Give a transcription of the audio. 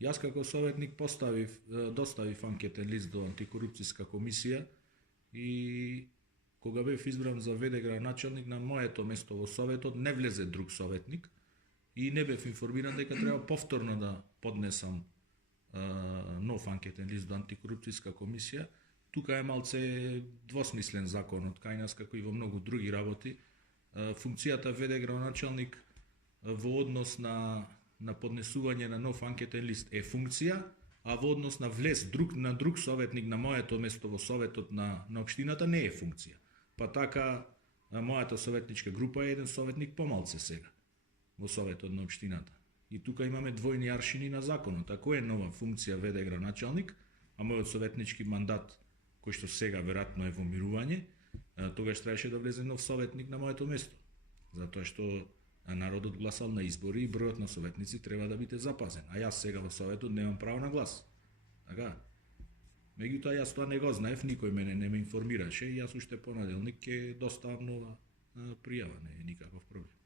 Јас како советник доставив анкетен лист до антикорупцијска комисија и кога бев избран за ВД градоначалник, на моето место во советот не влезе друг советник и не бев информиран дека треба повторно да поднесам нов анкетен лист до антикорупцијска комисија. Тука е малце двосмислен законот, кај нас како и во многу други работи. Функцијата ВД градоначалник во однос на поднесување на нов анкетен лист е функција, а во однос на влез на друг советник на моето место во советот на општината не е функција. Па така мојата советничка група е еден советник помалце сега во советот на општината. И тука имаме двојни аршини на законот. Ако е нова функција ВД градоначалник, а мојот советнички мандат кој што сега веројатно е во мирување, тогаш требаше да влезе нов советник на моето место. Затоа што народот гласал на избори и бројот на советници треба да биде запазен. А јас сега во советот немам право на глас. Така? Меѓутоа јас тоа не го знаев, никој мене не ме информираше и јас уште понеделник ќе доставам нова пријава, не е никаков проблем.